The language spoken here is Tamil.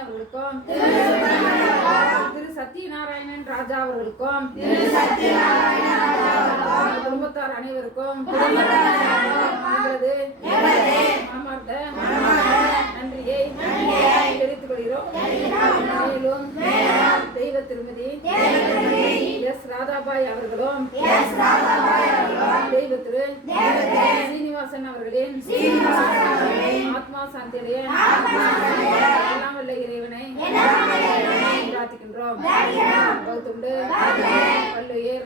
அவர்களுக்கும் திரு சத்யநாராயணன் ராஜா அவர்களுக்கும் குடும்பத்தார் அனைவருக்கும் எங்களது மனமார்ந்த நன்றியை தெரிவித்துக் கொள்கிறோம். மேலும் தெய்வ திருமதி எஸ் ராதாபாய் அவர்களும் தெய்வ திரு சீனிவாசன் அவர்களின் ஆத்மா சாந்தியுடைய எல்லாம் வல்ல இறைவனை பிரார்த்திக்கின்றோம். பல்லுயிர்